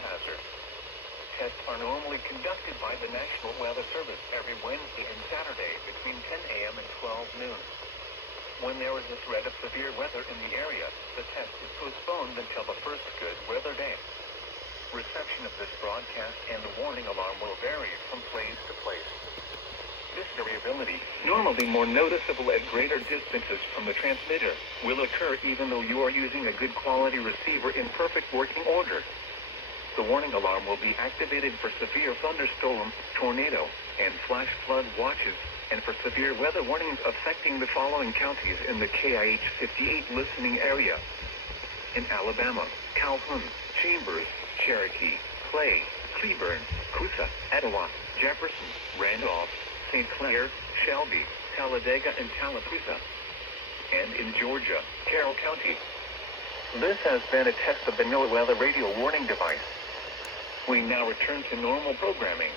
hazard. Tests are normally conducted by the National Weather Service every Wednesday and Saturday between 10 a.m. and 12 noon. When there is a threat of severe weather in the area, the test is postponed until the first good weather day. Reception of this broadcast and the warning alarm will vary from place to place. This variability, normally more noticeable at greater distances from the transmitter, will occur even though you are using a good quality receiver in perfect working order. The warning alarm will be activated for severe thunderstorm, tornado, and flash flood watches, and for severe weather warnings affecting the following counties in the KIH 58 listening area: in Alabama, Calhoun, Chambers, Cherokee, Clay, Cleburne, Coosa, Etowah, Jefferson, Randolph, St. Clair, Shelby, Talladega, and Tallapoosa. And in Georgia, Carroll County. This has been a test of the NOAA weather radio warning device. We now return to normal programming.